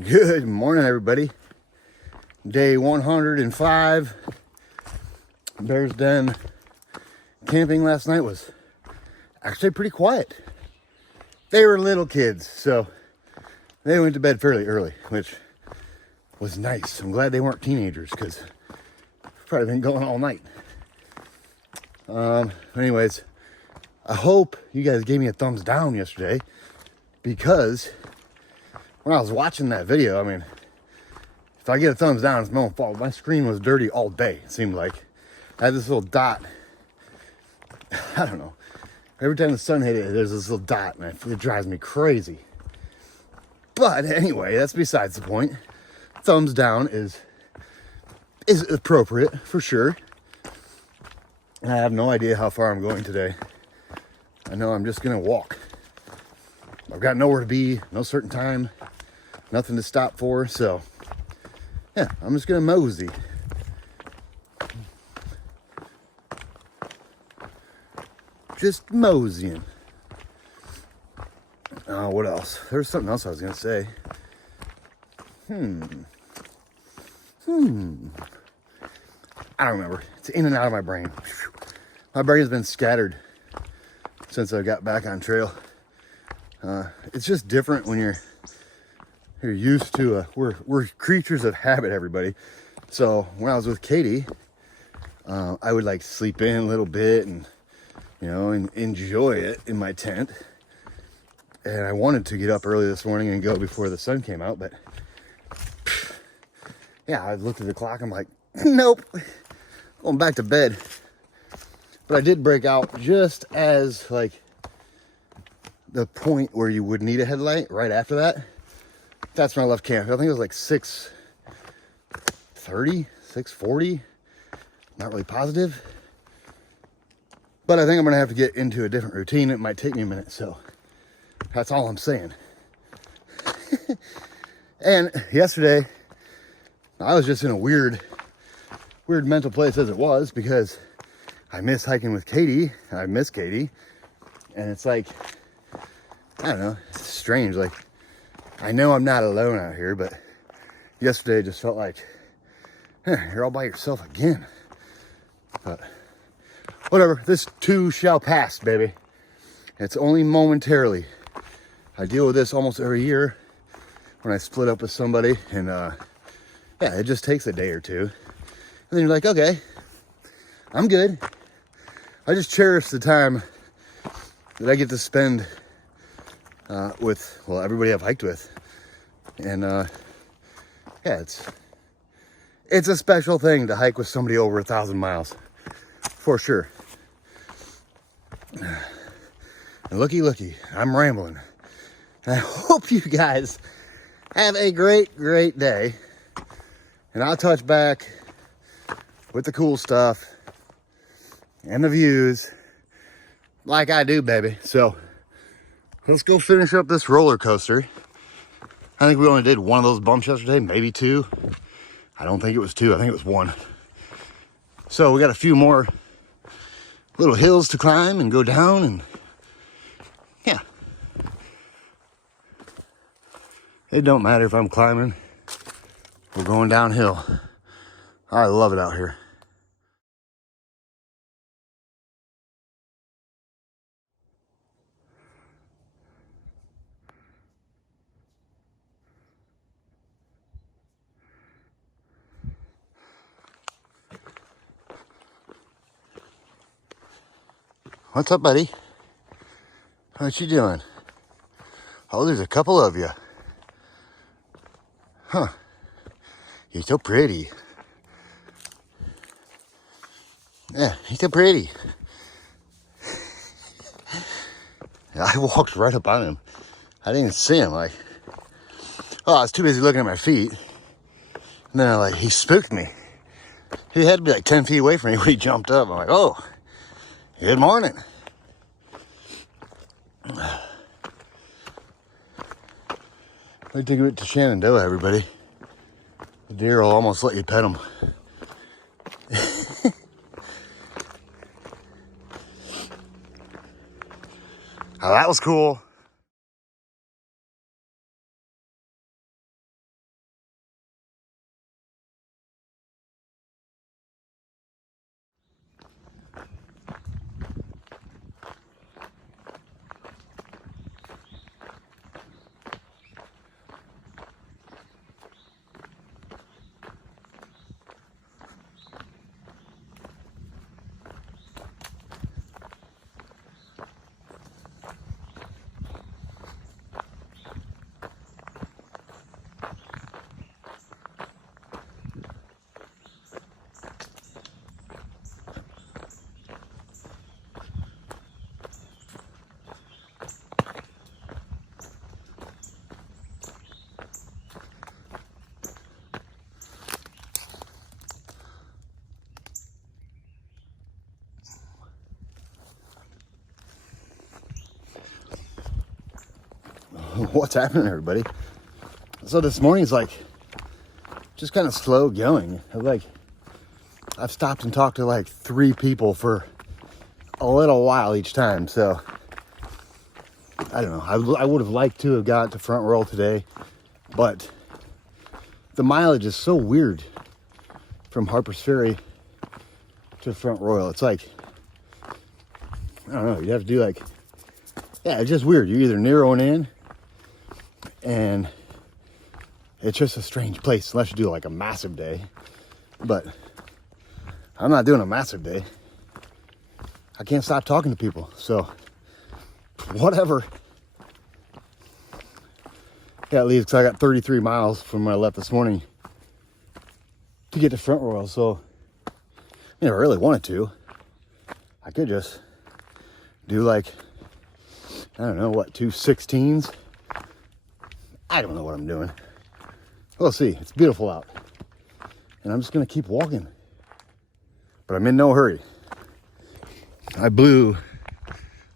Good morning, everybody. Day 105. Bears Den camping last night was actually pretty quiet. They were little kids, so they went to bed fairly early, which was nice. I'm glad they weren't teenagers because probably been going all night. Anyways, I hope you guys gave me a thumbs down yesterday, because when I was watching that video, I mean, if I get a thumbs down, it's my own fault. My screen was dirty all day, it seemed like. I had this little dot. I don't know. Every time the sun hit it, there's this little dot, and it drives me crazy. But anyway, that's besides the point. Thumbs down is appropriate, for sure. And I have no idea how far I'm going today. I know I'm just going to walk. I've got nowhere to be, no certain time, nothing to stop for, so yeah, I'm just gonna mosey. Just moseying. What else? There was something else I was gonna say. I don't remember. It's in and out of my brain. My brain has been scattered since I got back on trail. It's just different when you're used to we're creatures of habit, everybody. So when I was with Katie, I would like sleep in a little bit and and enjoy it in my tent. And I wanted to get up early this morning and go before the sun came out, but yeah, I looked at the clock. I'm like, nope, going back to bed. But I did break out just as like the point where you would need a headlight. Right after that, that's when I left camp. I think it was like 6:30, 6:40. Not really positive. But I think I'm gonna have to get into a different routine. It might take me a minute, so that's all I'm saying. And yesterday, I was just in a weird mental place as it was, because I miss hiking with Katie. I miss Katie. And it's like, I don't know, it's strange. Like, I know I'm not alone out here, but yesterday just felt like, you're all by yourself again. But whatever, this too shall pass, baby. It's only momentarily. I deal with this almost every year when I split up with somebody, and yeah, it just takes a day or two. And then you're like, okay, I'm good. I just cherish the time that I get to spend with, well, everybody I've hiked with. And yeah, it's a special thing to hike with somebody over 1,000 miles, for sure. And looky, I'm rambling. And I hope you guys have a great day. And I'll touch back with the cool stuff and the views like I do, baby. So let's go finish up this roller coaster. I think we only did one of those bumps yesterday, maybe two. I don't think it was two, I think it was one. So we got a few more little hills to climb and go down, and yeah. It don't matter if I'm climbing or going downhill. I love it out here. What's up, buddy? What you doing? Oh, there's a couple of you. Huh. You're so pretty. Yeah, he's so pretty. I walked right up on him. I didn't even see him. Like, oh, I was too busy looking at my feet. And then he spooked me. He had to be like 10 feet away from me when he jumped up. I'm like, oh, good morning. I took it to Shenandoah, everybody. The deer will almost let you pet them. Oh, that was cool. What's happening, everybody? So this morning's like just kind of slow going. I've stopped and talked to like 3 people for a little while each time. So I don't know. I would have liked to have got to Front Royal today, but the mileage is so weird from Harper's Ferry to Front Royal. It's like, I don't know, you have to do like, yeah, it's just weird. You're either narrowing in, and it's just a strange place unless you do like a massive day. But I'm not doing a massive day. I can't stop talking to people, so whatever. Yeah, it leaves because I got 33 miles from when I left this morning to get to Front Royal. So I mean, if I really wanted to, I could just do like, I don't know, what, 2 16s? I don't know what I'm doing. We'll see. It's beautiful out. And I'm just going to keep walking. But I'm in no hurry. I blew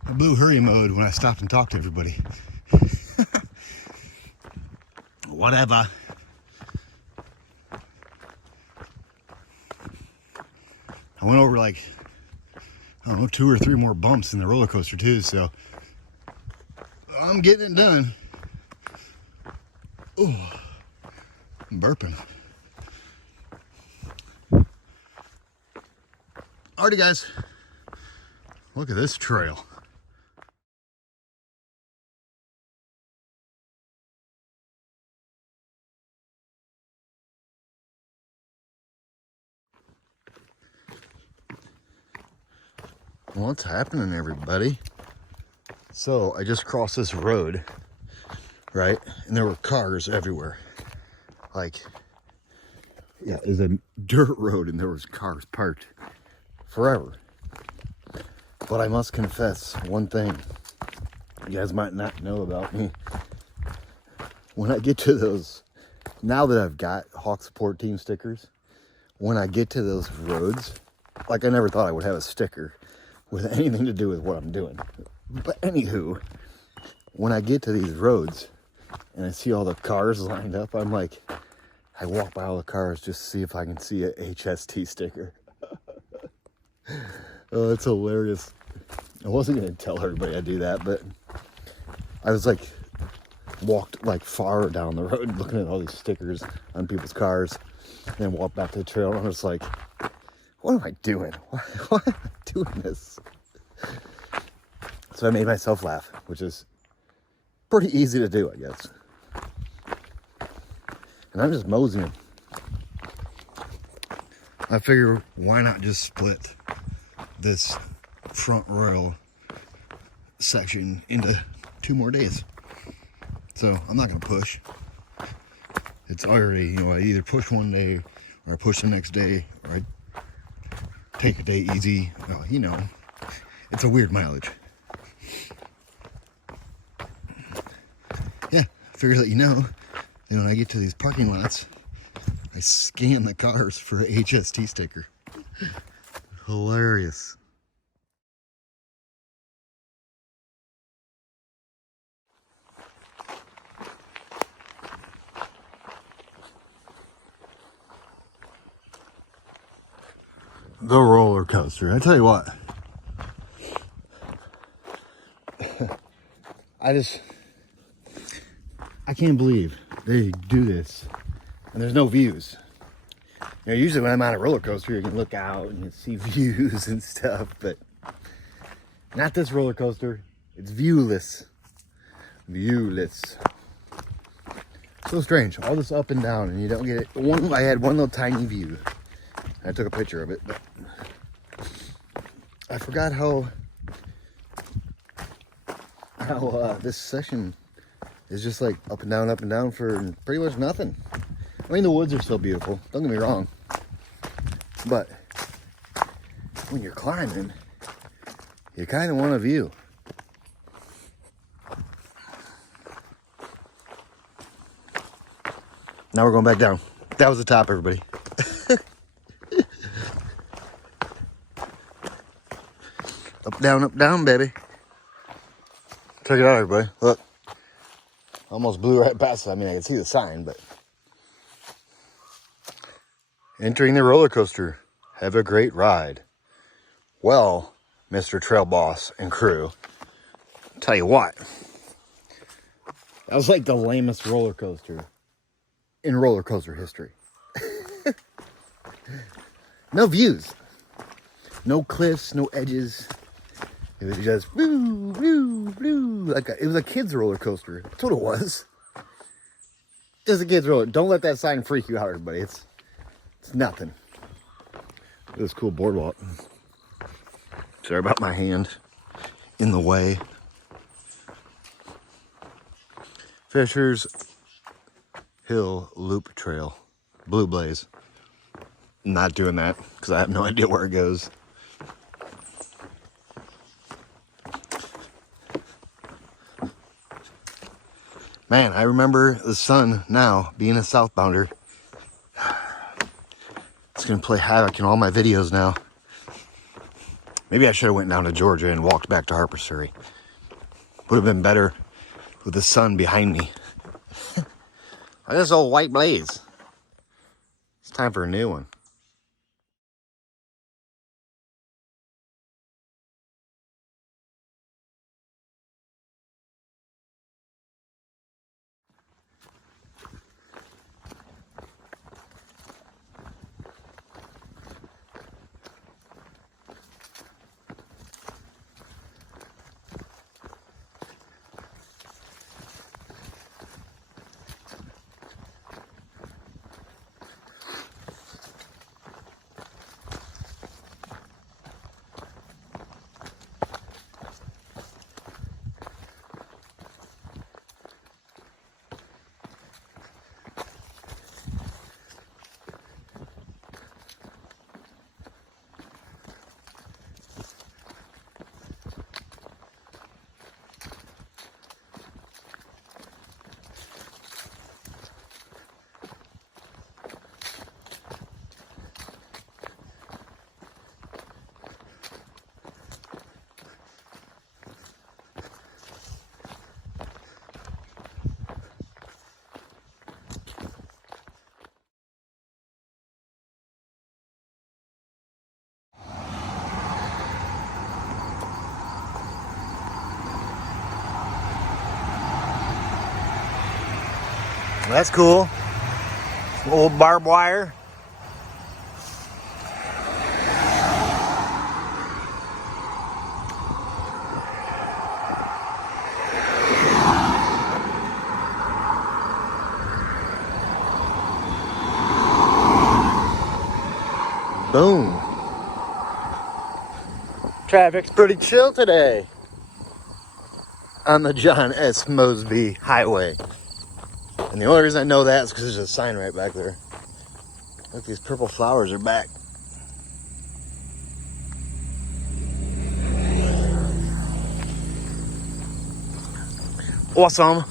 hurry mode when I stopped and talked to everybody. Whatever. I went over like, I don't know, 2 or 3 more bumps in the roller coaster too, so I'm getting it done. Oh, I'm burping. Alrighty, guys. Look at this trail. What's happening, everybody? So I just crossed this road, right? And there were cars everywhere. Like, yeah, it was a dirt road and there was cars parked forever. But I must confess one thing you guys might not know about me. When I get to those, now that I've got Hawk Support Team stickers, when I get to those roads, like I never thought I would have a sticker with anything to do with what I'm doing. But anywho, when I get to these roads and I see all the cars lined up, I'm like, I walk by all the cars just to see if I can see a HST sticker. Oh, it's hilarious. I wasn't going to tell everybody I do that, but I was like, walked like far down the road looking at all these stickers on people's cars, and then walked back to the trail, and I was like, what am I doing? Why am I doing this? So I made myself laugh, which is pretty easy to do, I guess. And I'm just moseying. I figure, why not just split this Front Royal section into 2 more days? So I'm not gonna push. It's already, you know, I either push one day or I push the next day, or I take a day easy. Well, you know, it's a weird mileage. Yeah, figure that, you know, then when I get to these parking lots, I scan the cars for a HST sticker. Hilarious. The roller coaster. I tell you what. I can't believe they do this and there's no views. You know, usually when I'm on a roller coaster, you can look out and you see views and stuff, but not this roller coaster. It's viewless. Viewless. So strange. All this up and down and you don't get it. I had one little tiny view. I took a picture of it, but I forgot how this session is just like up and down for pretty much nothing. I mean, the woods are still beautiful, don't get me wrong, but when you're climbing, you kind of want a view. Now we're going back down. That was the top, everybody. Up, down, baby. Check it out, everybody. Look. Almost blew right past it. I mean, I could see the sign, but. Entering the roller coaster. Have a great ride. Well, Mr. Trail Boss and crew, I'll tell you what. That was like the lamest roller coaster in roller coaster history. No views. No cliffs, no edges. It was just woo, woo, woo. It was a kid's roller coaster. That's what it was. Just a kid's roller. Don't let that sign freak you out, everybody. It's nothing. It was a cool boardwalk. Sorry about my hand in the way. Fisher's Hill Loop Trail. Blue Blaze. Not doing that because I have no idea where it goes. Man, I remember the sun now being a southbounder. It's gonna play havoc in all my videos now. Maybe I should have went down to Georgia and walked back to Harper, Surrey. Would have been better with the sun behind me. Look at this old white blaze. It's time for a new one. That's cool. Some old barbed wire. Boom. Traffic's pretty chill today on the John S. Mosby Highway. And the only reason I know that is because there's a sign right back there. Look, these purple flowers are back. Awesome.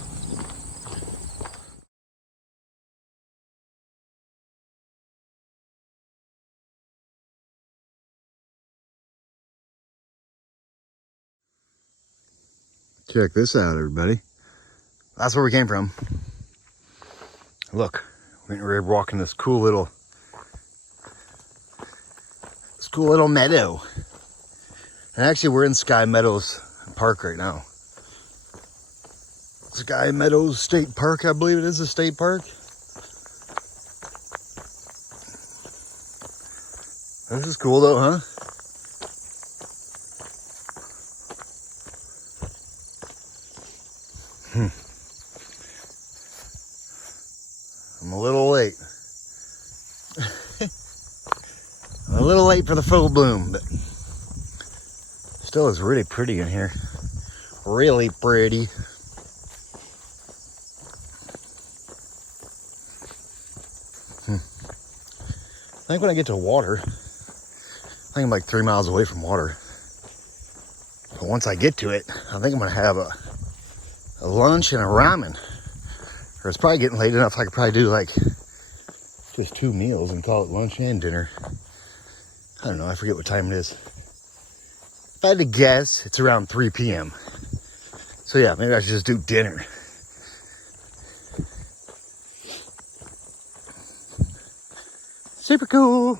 Check this out, everybody. That's where we came from. Look, we're walking this cool little meadow. And actually we're in Sky Meadows Park right now. Sky Meadows State Park, I believe it is a state park. This is cool though, huh? I'm a little late. I'm a little late for the full bloom, but still is really pretty in here. Really pretty. I think when I get to water, I think I'm like 3 miles away from water. But once I get to it, I think I'm gonna have a lunch and a ramen. Or it's probably getting late enough I could probably do like just 2 meals and call it lunch and dinner. I don't know, I forget what time it is. If I had to guess, it's around 3 p.m. So yeah, maybe I should just do dinner. Super cool.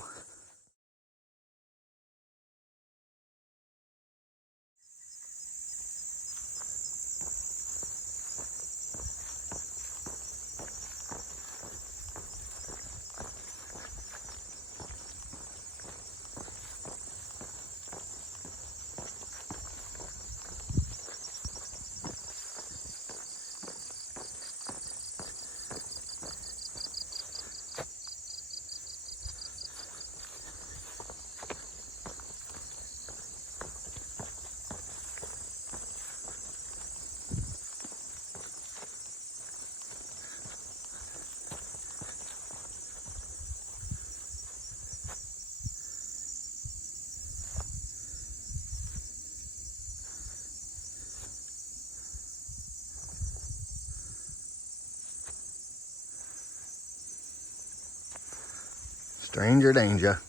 Stranger danger.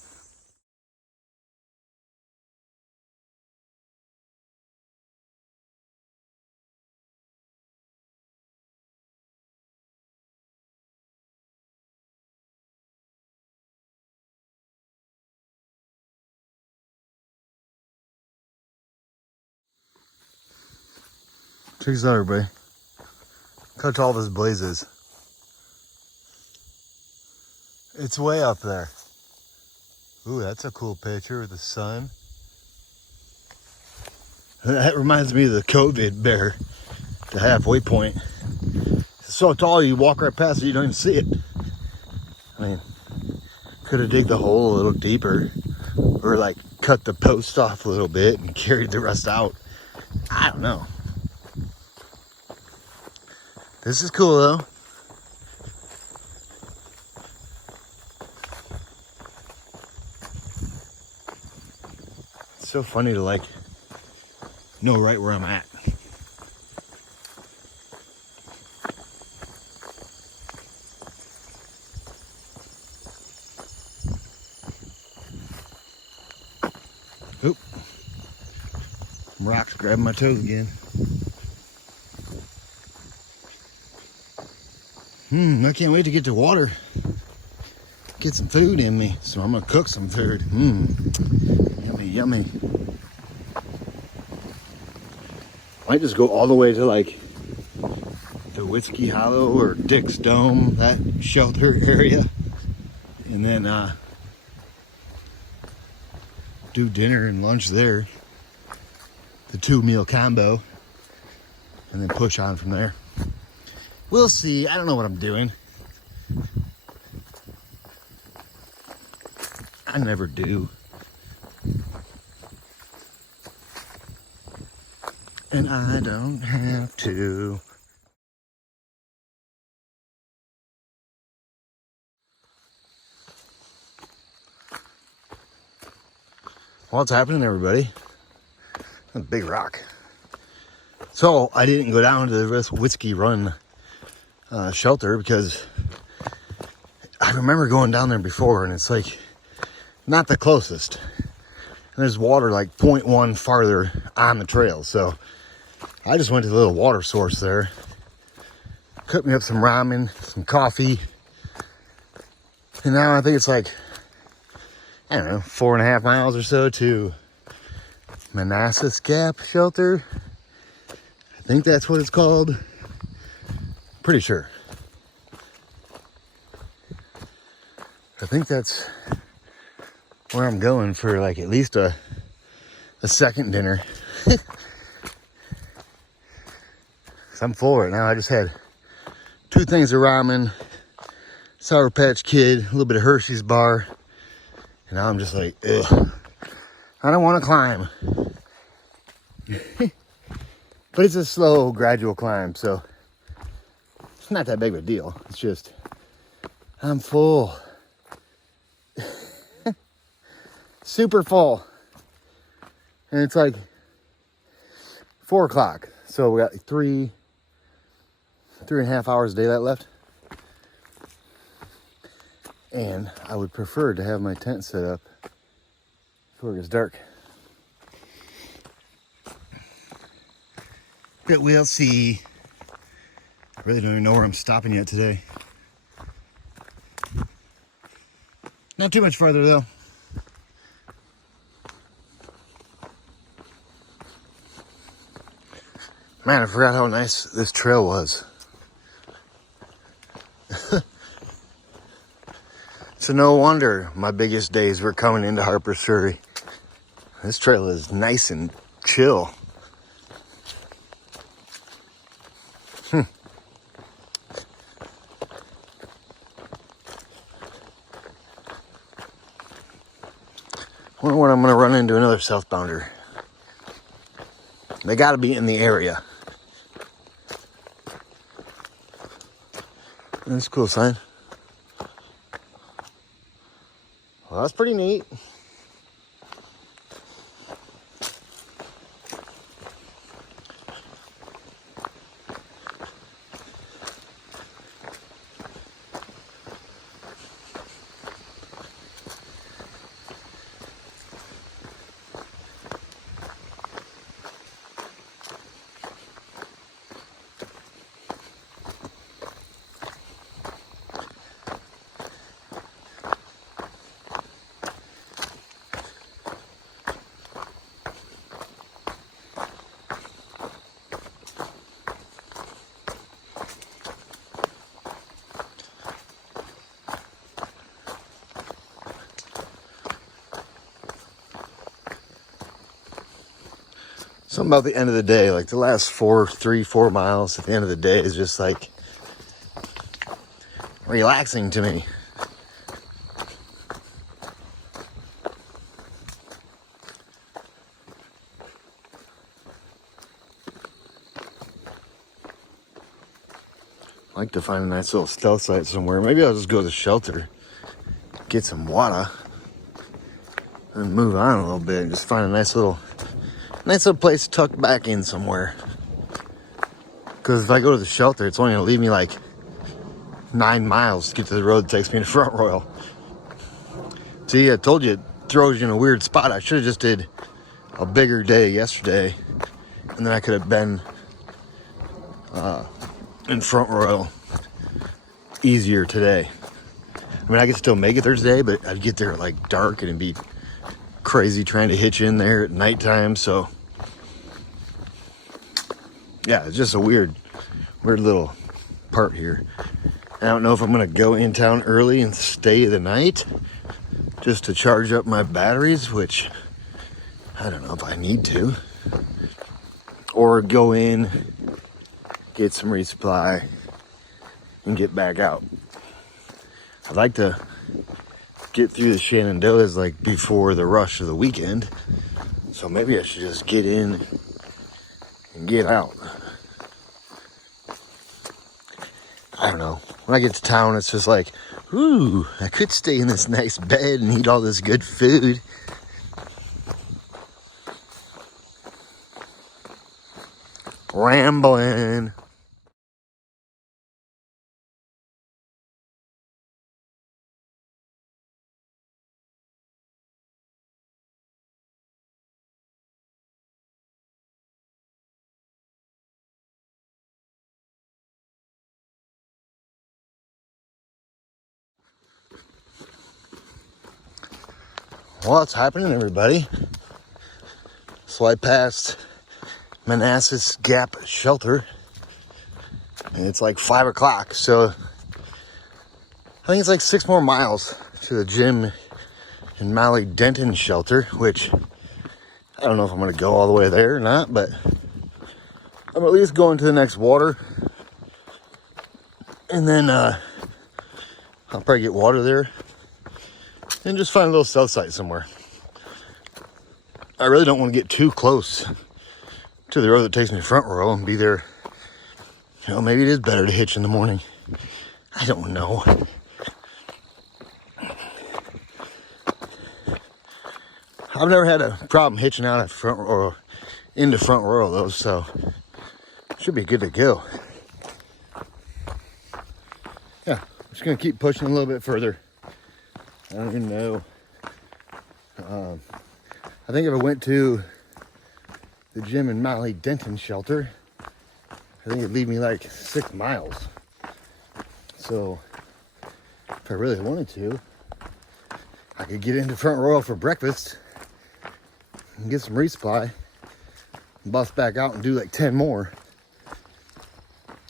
Check this out, everybody. Look how tall this blaze is. It's way up there. Ooh, that's a cool picture of the sun. That reminds me of the COVID bear, the halfway point. It's so tall you walk right past it, you don't even see it. I mean, could have digged the hole a little deeper, or like cut the post off a little bit and carried the rest out. I don't know. This is cool though. It's so funny to like know right where I'm at. Oop. Rocks grabbing my toes again. I can't wait to get to water. Get some food in me. So I'm gonna cook some food. Yummy, yummy. Might just go all the way to like the Whiskey Hollow or Dick's Dome, that shelter area. And then do dinner and lunch there. The 2-meal combo. And then push on from there. We'll see. I don't know what I'm doing. I never do. And I don't have to. What's happening, everybody? A big rock. So I didn't go down to the Whiskey Run shelter because I remember going down there before, and it's like not the closest. And there's water like 0.1 farther on the trail, so I just went to the little water source there, cooked me up some ramen, some coffee, and now I think it's like, I don't know, 4.5 miles or so to Manassas Gap Shelter. I think that's what it's called. Pretty sure. I think that's where I'm going for like at least a second dinner. Cause I'm full right now. I just had 2 things of ramen, Sour Patch Kid, a little bit of Hershey's bar, and now I'm just like, ugh, I don't want to climb. But it's a slow, gradual climb, so it's not that big of a deal. It's just, I'm full. Super full. And it's like 4 o'clock. So we got 3.5 hours of daylight left. And I would prefer to have my tent set up before it gets dark. But we'll see. I really don't even know where I'm stopping yet today. Not too much farther though. Man, I forgot how nice this trail was. So no wonder my biggest days were coming into Harper Surrey. This trail is nice and chill. Wonder when I'm gonna run into another southbounder. They gotta be in the area. That's a cool sign. Well, that's pretty neat. Something about the end of the day, like the last 3-4 miles at the end of the day is just like relaxing to me. I like to find a nice little stealth site somewhere. Maybe I'll just go to the shelter, get some water, and move on a little bit and just find a nice little place tucked back in somewhere. Because if I go to the shelter, it's only going to leave me like 9 miles to get to the road that takes me to Front Royal. See, I told you it throws you in a weird spot. I should have just did a bigger day yesterday, and then I could have been in Front Royal easier today. I mean, I could still make it Thursday, but I'd get there at like dark and it'd be crazy trying to hitch in there at nighttime. So yeah, it's just a weird little part here. I don't know if I'm gonna go in town early and stay the night just to charge up my batteries, which I don't know if I need to, or go in, get some resupply, and get back out. I'd like to get through the Shenandoahs like before the rush of the weekend, so maybe I should just get in and get out. I don't know. When I get to town, it's just like, ooh, I could stay in this nice bed and eat all this good food. Rambling. What's happening, everybody? So I passed Manassas Gap Shelter, and it's like 5 o'clock, so I think it's like 6 more miles to the Jim and Molly Denton Shelter, which I don't know if I'm going to go all the way there or not, but I'm at least going to the next water, and then I'll probably get water there and just find a little south site somewhere. I really don't want to get too close to the road that takes me to Front Royal and be there. You know, maybe it is better to hitch in the morning. I don't know. I've never had a problem hitching out at Front Royal, into Front Royal though, so should be good to go. Yeah, I'm just gonna keep pushing a little bit further. I don't even know. I think if I went to the Jim and Molly Denton Shelter, I think it'd leave me like 6 miles. So if I really wanted to, I could get into Front Royal for breakfast and get some resupply, and bust back out and do like 10 more.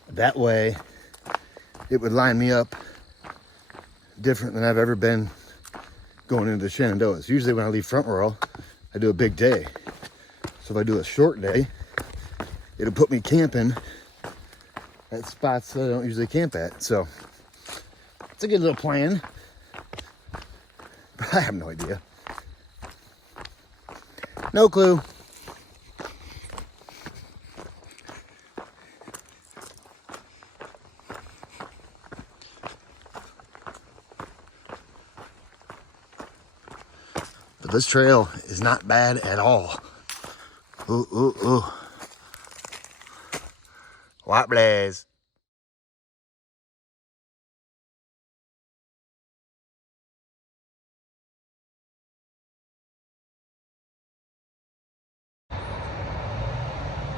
That way, it would line me up different than I've ever been going into the Shenandoahs. Usually when I leave Front Royal, I do a big day. So if I do a short day, it'll put me camping at spots that I don't usually camp at. So it's a good little plan. But I have no idea. No clue. But this trail is not bad at all. Ooh, ooh, ooh. White blaze.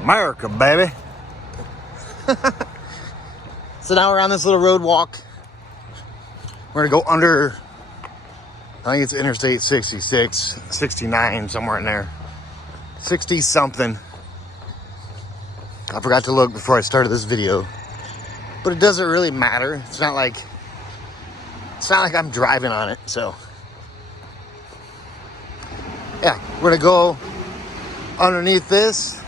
America, baby. So now we're on this little road walk. We're gonna go under, I think it's Interstate 66, 69, somewhere in there. 60 something. I forgot to look before I started this video. But it doesn't really matter. It's not like I'm driving on it, so. Yeah, we're gonna go underneath this.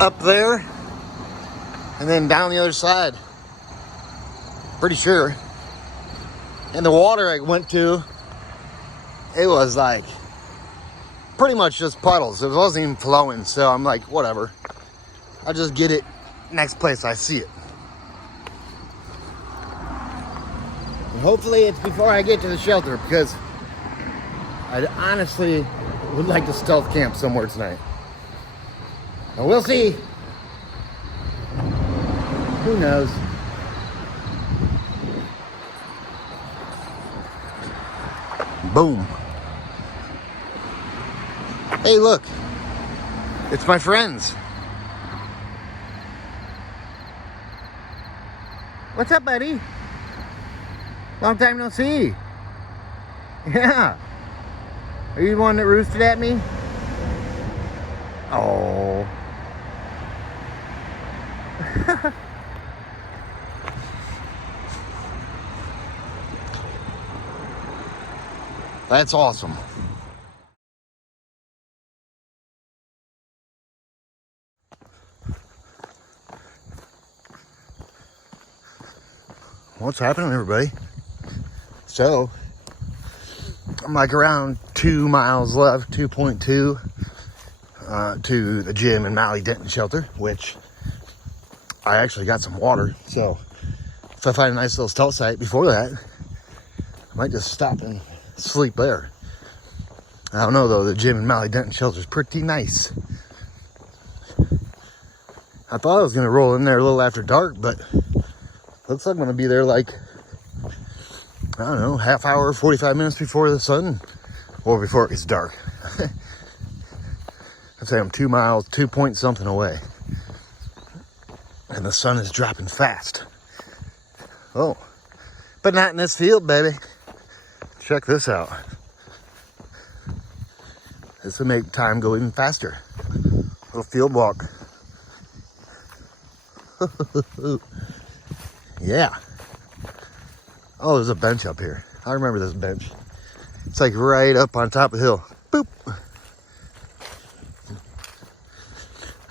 Up there. And then down the other side. Pretty sure. And the water I went to, it was like pretty much just puddles. It wasn't even flowing, so I'm like, whatever. I'll just get it next place I see it. And hopefully it's before I get to the shelter, because I honestly would like to stealth camp somewhere tonight. And we'll see. Who knows? Boom. Hey, look. It's my friends. What's up, buddy? Long time no see. Yeah. Are you the one that roosted at me? Oh. That's awesome. What's happening, everybody? So, I'm like around 2 miles left, 2.2, to the Jim and Mally Denton shelter, which I actually got some water. So, if I find a nice little stealth site before that, I might just stop and sleep there. I don't know though, the Jim and Mally Denton shelter is pretty nice. I thought I was gonna roll in there a little after dark, but looks like I'm gonna be there like, I don't know, half hour, 45 minutes before the sun, or before it gets dark. I'd say I'm 2 miles, 2 point something away. And the sun is dropping fast. Oh, but not in this field, baby. Check this out. This will make time go even faster. Little field walk. Yeah. Oh, there's a bench up here. I remember this bench. It's like right up on top of the hill. Boop.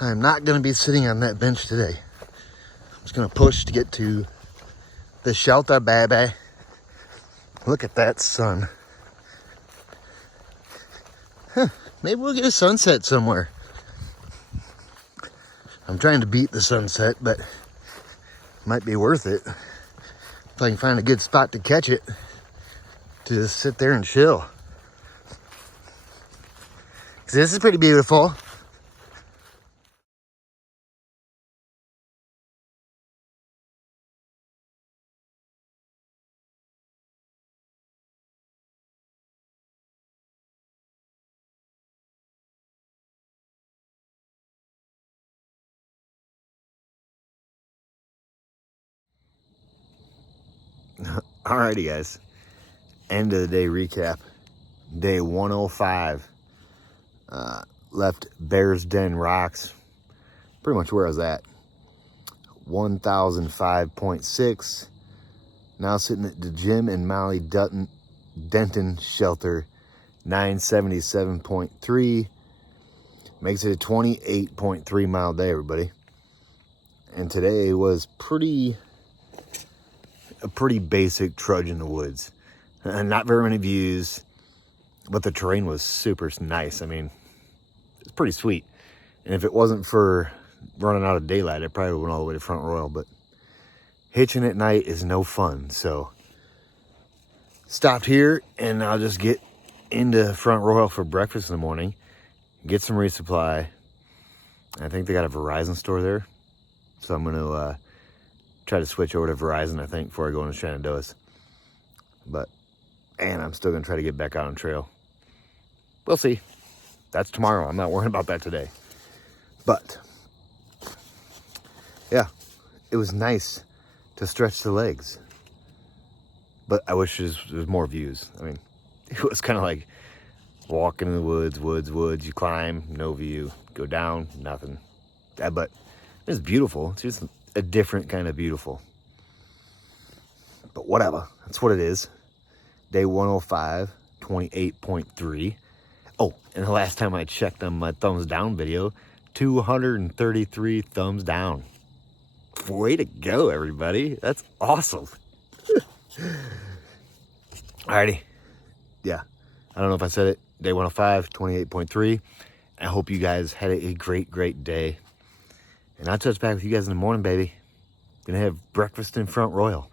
I'm not going to be sitting on that bench today. I'm just going to push to get to the shelter, baby. Look at that sun. Huh. Maybe we'll get a sunset somewhere. I'm trying to beat the sunset, but it might be worth it if I can find a good spot to catch it, to just sit there and chill. 'Cause this is pretty beautiful. Alrighty, guys. End of the day recap. Day 105. Left Bear's Den Rocks. Pretty much where I was at. 1005.6. Now sitting at the Jim and Molly Denton shelter. 977.3. Makes it a 28.3 mile day, everybody. And today was a pretty basic trudge in the woods. Not very many views, but the terrain was super nice. I mean, it's pretty sweet. And if it wasn't for running out of daylight, I probably went all the way to Front Royal, but hitching at night is no fun. So stopped here, and I'll just get into Front Royal for breakfast in the morning, get some resupply. I think they got a Verizon store there, so I'm going to try to switch over to Verizon, I think, before I go into Shenandoah's. But, and I'm still going to try to get back out on trail. We'll see. That's tomorrow. I'm not worrying about that today. But, yeah, it was nice to stretch the legs. But I wish there was more views. I mean, it was kind of like walking in the woods. You climb, no view. Go down, nothing. But it's beautiful. It's just a different kind of beautiful. But whatever. That's what it is. Day 105, 28.3. Oh, and the last time I checked on my thumbs down video, 233 thumbs down. Way to go, everybody. That's awesome. Alrighty. Yeah. I don't know if I said it. Day 105, 28.3. I hope you guys had a great day. And I'll touch back with you guys in the morning, baby. Gonna have breakfast in Front Royal.